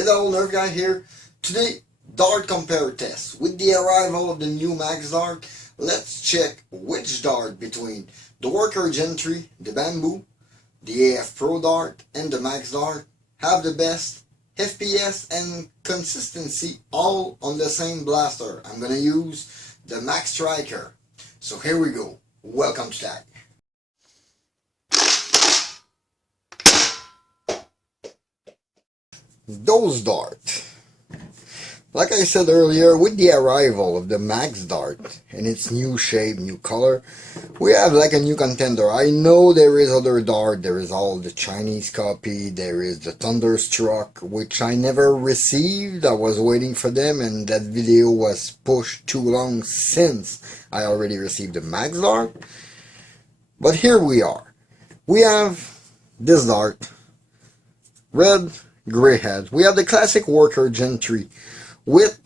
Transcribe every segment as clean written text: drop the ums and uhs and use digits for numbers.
Hello, Nerf Guy here. Today, dart compare test. With the arrival of the new Max Dart, let's check which dart between the Worker Gentry, the Bamboo, the AF Pro Dart, and the Max Dart have the best FPS and consistency all on the same blaster. I'm gonna use the Max Stryker. So here we go. Welcome to that. Those dart. Like I said earlier, with the arrival of the Max Dart and its new shape, new color, we have like a new contender. I know there is other dart, there is all the Chinese copy, there is the Thunderstruck, which I never received. I was waiting for them and that video was pushed too long since I already received the Max Dart. But here we are. We have this dart, red, gray head. We have the classic Worker Gentry with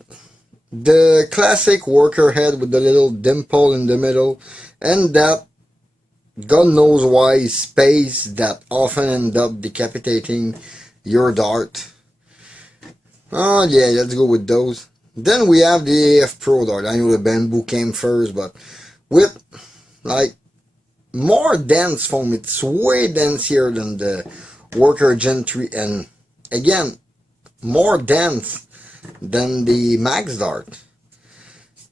the classic worker head with the little dimple in the middle and that God knows why space that often end up decapitating your dart. Oh yeah, let's go with those. Then we have the AF Pro Dart. I know the Bamboo came first, but with like more dense foam. It's way denser than the Worker Gentry and again more dense than the Max Dart.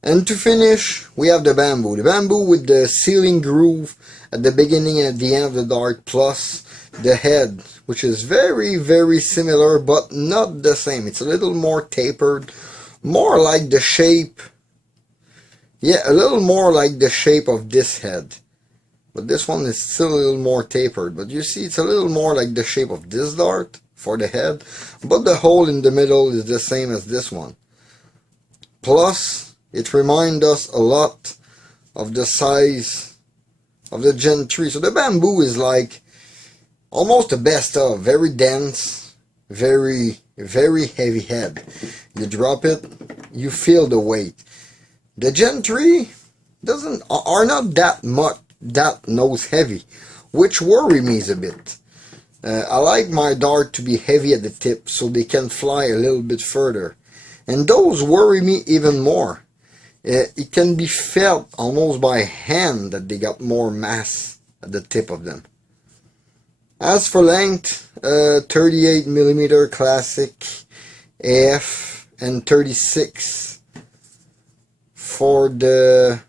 And to finish, we have the Bamboo. The Bamboo with the sealing groove at the beginning and at the end of the dart, plus the head, which is very similar but not the same. It's a little more tapered, more like the shape, yeah, a little more like the shape of this head. But this one is still a little more tapered. But you see, it's a little more like the shape of this dart for the head, but the hole in the middle is the same as this one. Plus, it reminds us a lot of the size of the Gentry. So the Bamboo is like almost the best of, very dense, very heavy head. You drop it, you feel the weight. The Gentry are not that much that nose heavy, which worry me a bit. I like my dart to be heavy at the tip so they can fly a little bit further. And those worry me even more. It can be felt almost by hand that they got more mass at the tip of them. As for length, 38mm classic AF and 36 for the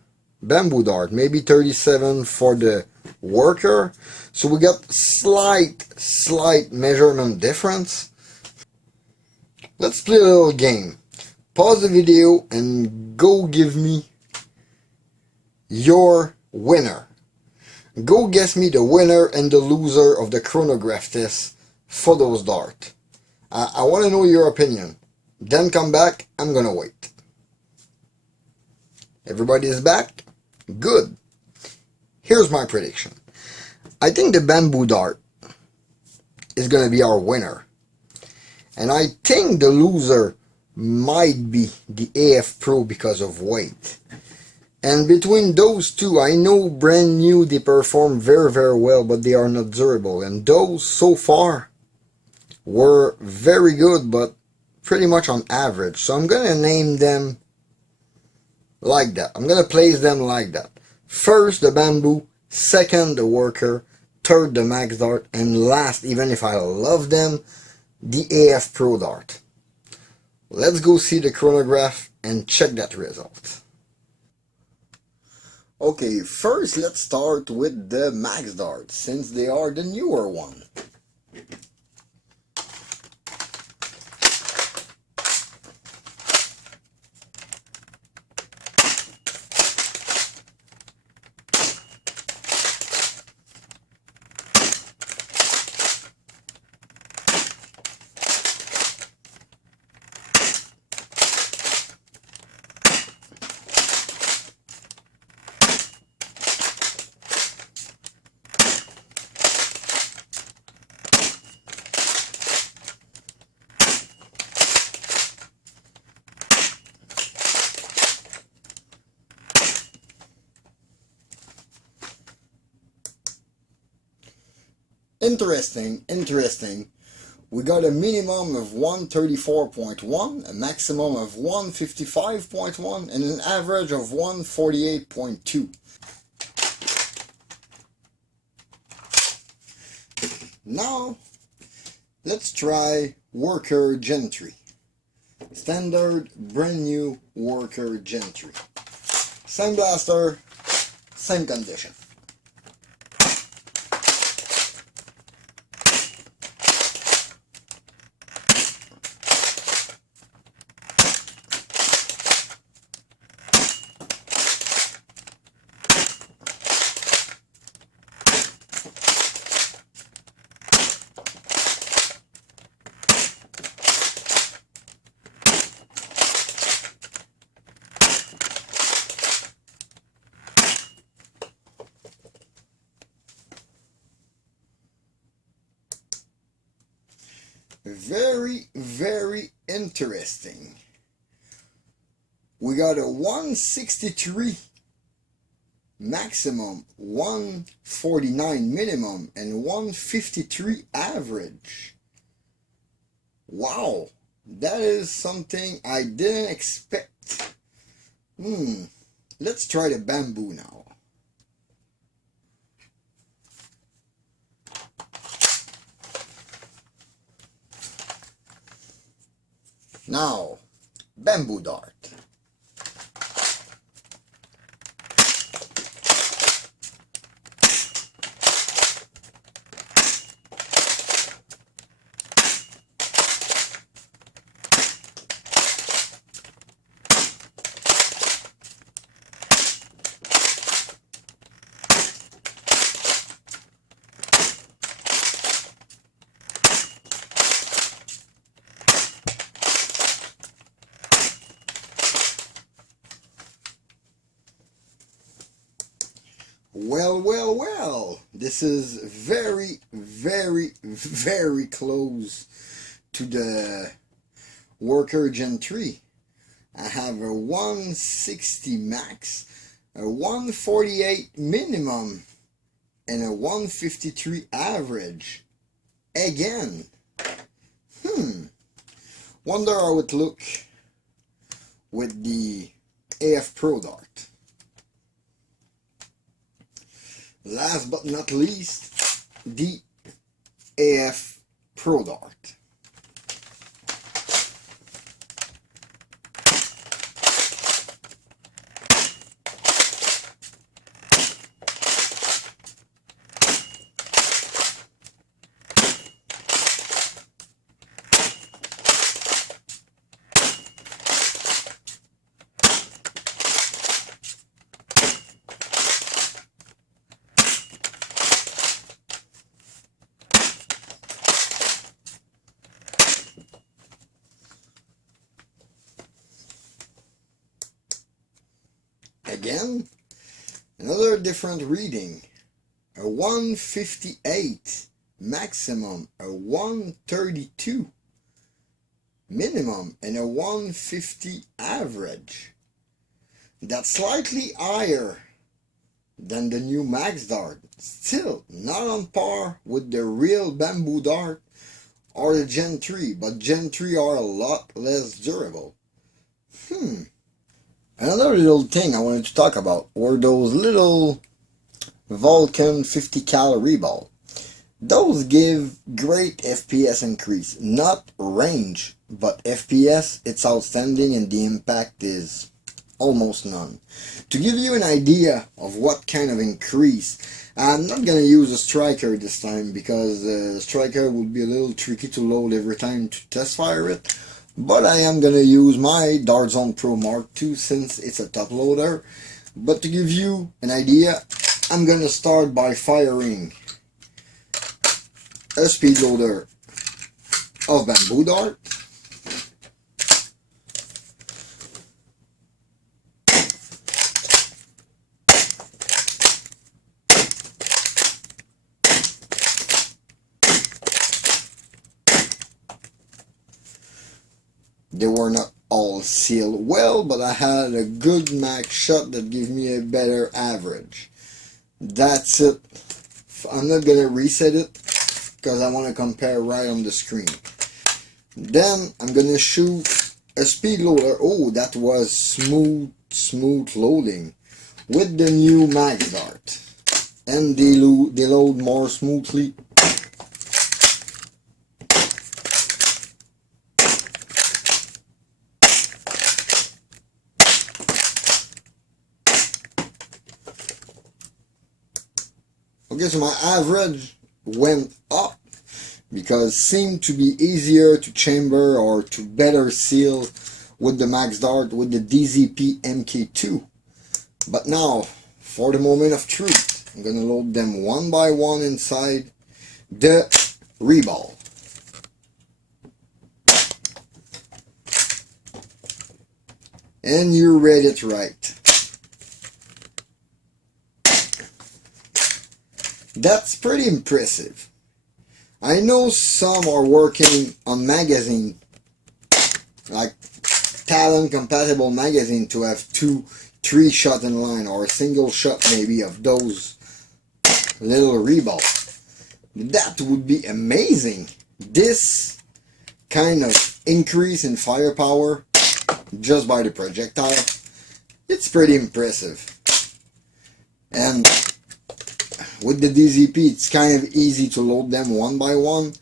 Bamboo dart. Maybe 37 for the Worker. So we got slight measurement difference. Let's play a little game. Pause the video and go give me your winner. Go guess me the winner and the loser of the chronograph test for those dart. I want to know your opinion. Then come back. I'm gonna wait. Everybody is back? Good. Here's my prediction. I think the Bamboo dart is going to be our winner. And I think the loser might be the AF Pro because of weight. And between those two, I know brand new they perform very well, but they are not durable. And those so far were very good, but pretty much on average. So I'm going to name them like that. I'm going to place them like that. First, the Bamboo. Second, the Worker. Third, the Max Dart, and last, even if I love them, the AF Pro Dart. Let's go see the chronograph and check that result. Okay, first let's start with the Max Dart, since they are the newer one. Interesting. We got a minimum of 134.1, a maximum of 155.1, and an average of 148.2. Now, let's try Worker Gentry. Standard, brand new Worker Gentry. Same blaster, same condition. Very interesting. We got a 163 maximum, 149 minimum, and 153 average. Wow, that is something I didn't expect. Let's try the bamboo now. Now, bamboo dart. Well, this is very close to the Worker Gen 3. I have a 160 max, a 148 minimum, and a 153 average. Again. Wonder how it look with the AF Pro Dart. Last but not least, the AF Pro Dart. Again, another different reading. A 158 maximum, a 132 minimum, and a 150 average. That's slightly higher than the new Max Dart. Still not on par with the real bamboo dart or the Gen 3, but Gen 3 are a lot less durable. Another little thing I wanted to talk about were those little Valken 50 cal Reball. Those give great FPS increase, not range, but FPS, it's outstanding and the impact is almost none. To give you an idea of what kind of increase, I'm not going to use a Stryker this time because the Stryker would be a little tricky to load every time to test fire it. But I am going to use my Dart Zone Pro Mk2 since it's a top loader. But to give you an idea, I'm going to start by firing a speed loader of bamboo dart. They were not all sealed well, but I had a good max shot that gave me a better average. That's it. I'm not gonna reset it. because I want to compare right on the screen. Then I'm going to shoot a speed loader. Oh, that was smooth loading with the new Max Dart. And they load more smoothly. Okay, so my average went up because it seemed to be easier to chamber or to better seal with the Max Dart with the DZP Mk2. But now, for the moment of truth, I'm going to load them one by one inside the Reball. And you read it right. That's pretty impressive. I know some are working on magazine, like Talon compatible magazine, to have 2-3 shot in line, or a single shot maybe of those little Reballs. That would be amazing. This kind of increase in firepower just by the projectile, it's pretty impressive. And with the DZP, it's kind of easy to load them one by one.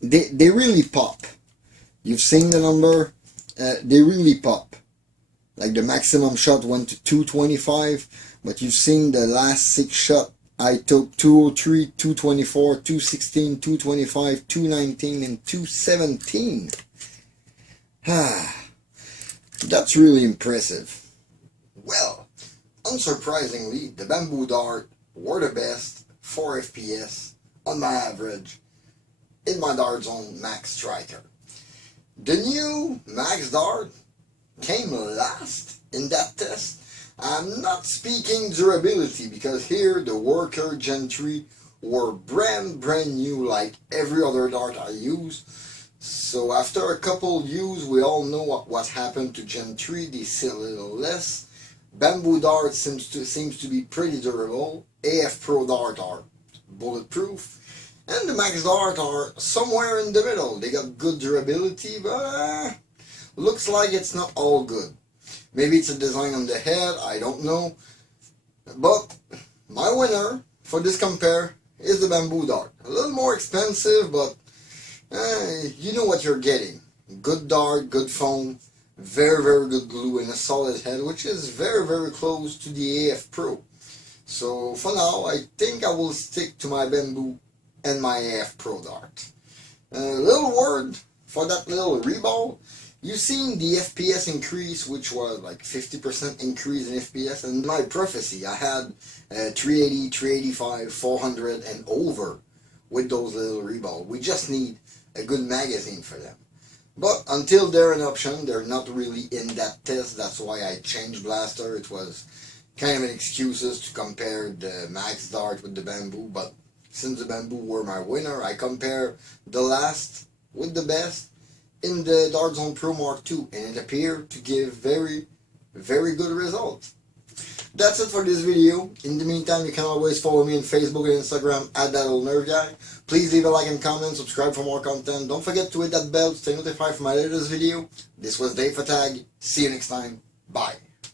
They really pop. You've seen the number. They really pop. Like the maximum shot went to 225, but you've seen the last 6 shots. I took 203, 224, 216, 225, 219, and 217. That's really impressive. Well, unsurprisingly, the bamboo dart were the best 4 FPS on my average in my Dart Zone MAX Stryker. The new Max Dart came last in that test. I'm not speaking durability, because here the Worker Gen 3 were brand new like every other dart I use. So after a couple use, we all know what happened to Gen 3. They seal a little less. Bamboo dart seems to be pretty durable. AF Pro dart are bulletproof, and the Max Dart are somewhere in the middle. They got good durability, but looks like it's not all good. Maybe it's a design on the head, I don't know. But my winner for this compare is the bamboo dart. A little more expensive, but you know what you're getting. Good dart, good foam, very good glue, and a solid head, which is very close to the AF Pro. So for now, I think I will stick to my bamboo and my AF Pro dart. A little word for that little Reball. You've seen the FPS increase, which was like 50% increase in FPS, and my prophecy, I had 380, 385, 400 and over with those little Reball. We just need a good magazine for them. But until they're an option, they're not really in that test. That's why I changed blaster. It was kind of an excuses to compare the Max Dart with the bamboo, but since the bamboo were my winner, I compare the last with the best in the Dart Zone Pro Mk2, and it appeared to give very good results. That's it for this video. In the meantime, you can always follow me on Facebook and Instagram at thatoldnerfguy. Please leave a like and comment, subscribe for more content. Don't forget to hit that bell to stay notified for my latest video. This was Dave Fatag. See you next time. Bye.